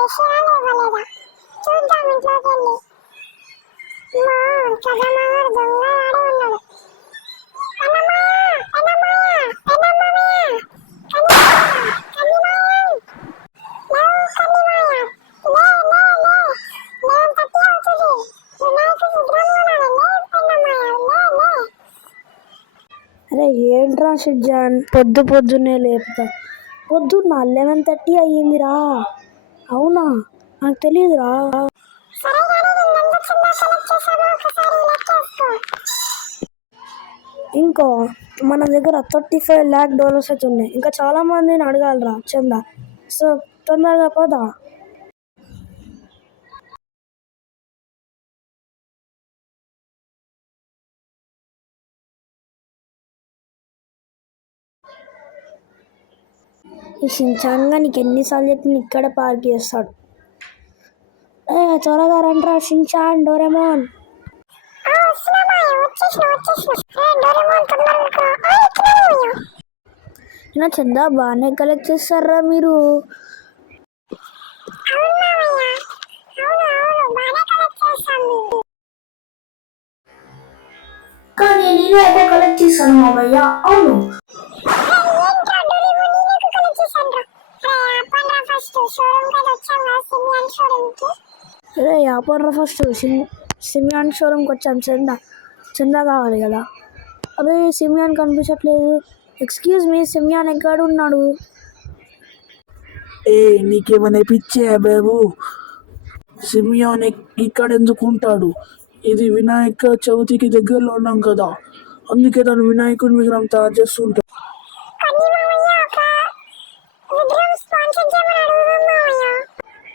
లేచినా లేవలేదా? చూద్దాం ఇంట్లోకి వెళ్ళి. మా కథమాయ దొంగ ఆడే ఉన్నాడు. అన్నమాయ అన్నమాయ అన్నమాయ కన్నిమాయ లేవు కన్నిమాయ లే లే లే లేవు తట్టి అవుతుంది. వినాయక విగ్రహం కొనాలి. లే అన్నమాయ లే లే. అరే ఏంట్రా షిజ్జాన్, పొద్దున్నే లేపుతా. పొద్దున్న 11:30 అయ్యిందిరా. అవునా, నాకు తెలియదురా. సరే కానీ నిన్నెంత చిన్న సెలెక్ట్ చేసామో ఒకసారి లెక్కేసుకో. ఇంకో మన దగ్గర $35 lakh అయితే ఉన్నాయి. ఇంకా చాలా మందిని అడగాలరా చందా. సో తొందరగా పోదా. ఈ షించాన్గా నీకు ఎన్నిసార్లు చెప్పి ఇక్కడ పార్క్ చేస్తాడు. త్వరగా రండ్రా షించాన్, డోరేమోన్. చందా బాగానే కలెక్ట్ చేస్తారా మీరు. కానీ నేను ఎక్కువ కలెక్ట్ చేశాను మావయ్య. అవును, ఆపండ్రా ఫస్ట్. సిమియాన్ షోరూమ్కి వచ్చాం. చందా కావాలి కదా. అదే సిమియాన్ కనిపించట్లేదు. ఎక్స్క్యూజ్ మీ, సిమియాన్ ఎక్కడ ఉన్నాడు? నీకేమైనా పిచ్చే బాబు? సిమియాన్ ఇక్కడ ఎందుకు ఉంటాడు? ఇది వినాయక చవితికి దగ్గరలో ఉన్నాం కదా, అందుకే తను వినాయకుడి విగ్రహం తయారు చేస్తుంటాడు.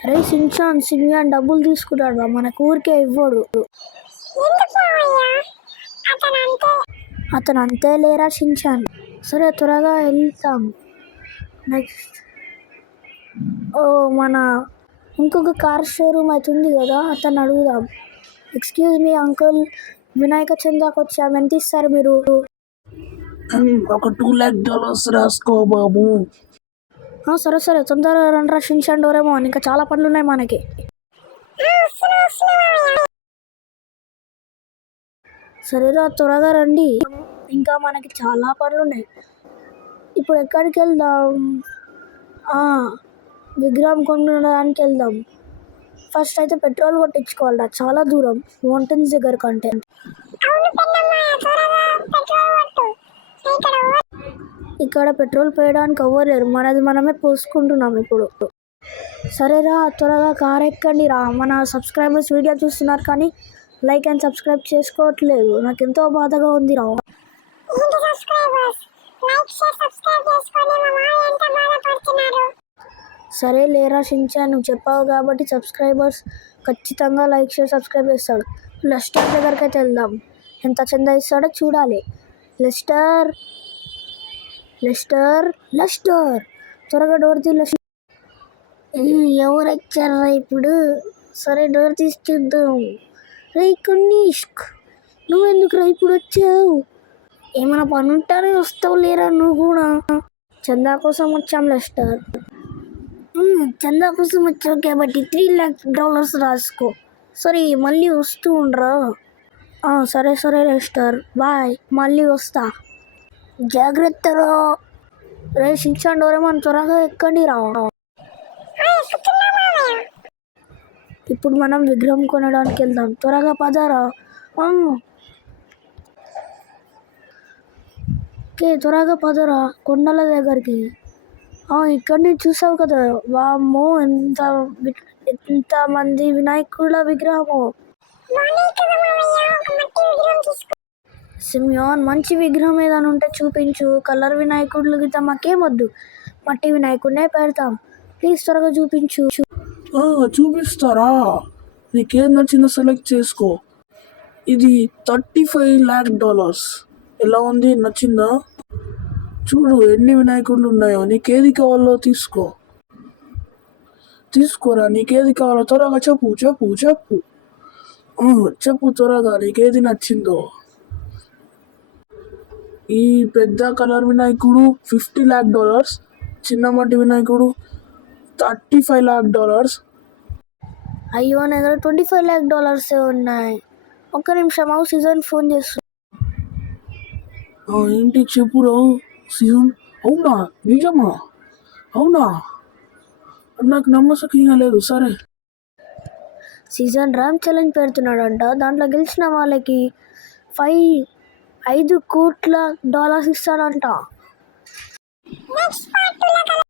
అరే షించాన్, సిమియాన్ డబ్బులు తీసుకుంటాడు రా, మనకు ఊరికే ఇవ్వడు. అతను అంతే లేరా షించాన్. సరే త్వరగా వెళ్తాం. నెక్స్ట్ మన ఇంకొక కార్ షోరూమ్ అవుతుంది కదా, అతను అడుగుదాం. ఎక్స్క్యూజ్ మీ అంకుల్, వినాయక చందాకి వచ్చాం, ఎంత ఇస్తారు మీరు? ఒక $2 lakh రాసుకో బాబు. సరే తొందరగా రండ్రా షించాన్, డోరేమోన్, ఇంకా చాలా పనులు ఉన్నాయి మనకి. సరేరా త్వరగా రండి, ఇంకా మనకి చాలా పనులు ఉన్నాయి. ఇప్పుడు ఎక్కడికి వెళ్దాం? విగ్రహం కొనడానికి వెళ్దాం. ఫస్ట్ అయితే పెట్రోల్ కొట్టించుకోవాలరా, చాలా దూరం మౌంటైన్స్ దగ్గర కంటే. ఇక్కడ పెట్రోల్ పోయడానికి అవ్వలేరు, మనది మనమే పోసుకుంటున్నాం ఇప్పుడు. సరేరా త్వరగా కార్ ఎక్కండి రా. మన సబ్స్క్రైబర్స్ వీడియో చూస్తున్నారు కానీ లైక్ అండ్ సబ్స్క్రైబ్ చేసుకోవట్లేదు. నాకు ఎంతో బాధగా ఉంది రా. సరే లేరా షించాన్, నువ్వు చెప్పావు కాబట్టి సబ్స్క్రైబర్స్ ఖచ్చితంగా లైక్ షేర్ సబ్స్క్రైబ్ చేస్తాడు. లెస్టర్ దగ్గరికి అయితే వెళ్దాం. ఎంత చందా ఇస్తాడో చూడాలి. లెస్టర్ త్వరగా డోర్ తీ. ఎవరు వచ్చారా ఇప్పుడు? సరే డోర్ తీసి చూద్దాం. రే కన్నీష్క్, నువ్వెందుకు రా ఇప్పుడు వచ్చావు? ఏమైనా పని ఉంటానే వస్తావు లేరా నువ్వు కూడా? చందా కోసం వచ్చాం లెస్టర్. చందా కోసం వచ్చావు కాబట్టి $3 lakh రాసుకో. సరే మళ్ళీ వస్తూ ఉండరా. సరే లెస్టర్, బాయ్, మళ్ళీ వస్తా. జాగ్రత్తగా. రే షించాన్, డోరేమోన్ త్వరగా ఎక్కండి రా. ఇప్పుడు మనం విగ్రహం కొనడానికి వెళ్దాం. త్వరగా పదరా. త్వరగా పదరా కొండల దగ్గరికి. ఇక్కడిని చూసావు కదా, వామ్మో ఎంత మంది వినాయకుల విగ్రహము. సిమియాన్, మంచి విగ్రహం ఏదైనా ఉంటే చూపించు. కలర్ వినాయకుడు గిట్ట మాకేమొద్దు, మట్టి వినాయకుడినే పెడతాం. ప్లీజ్ త్వరగా చూపించు. చూపిస్తారా? నీకేం నచ్చిందో సెలెక్ట్ చేసుకో. ఇది $35 lakh. ఎలా ఉంది, నచ్చిందా? చూడు ఎన్ని వినాయకుళ్ళు ఉన్నాయో. నీకేది కావాలో తీసుకోరా. నీకేది కావాలో త్వరగా చెప్పు త్వరగా, నీకేది నచ్చిందో. ఈ పెద్ద కలర్ వినాయకుడు $50 lakh, చిన్న మట్టి వినాయకుడు $35 lakh, అయ్యో నా దగ్గర $25 lakh ఉన్నాయి. ఒక్క నిమిషం అవు సీజన్ ఫోన్ చేస్తు. ఏంటి చెప్పురా సీజన్? అవునా, నిజమా? అవునా, నాకు నమ్మసకంగా లేదు. సరే, సీజన్ ర్యామ్ ఛాలెంజ్ పెడుతున్నాడంట. దాంట్లో గెలిచిన వాళ్ళకి $5 కోట్ల ఇస్తాడంట. నెక్స్ట్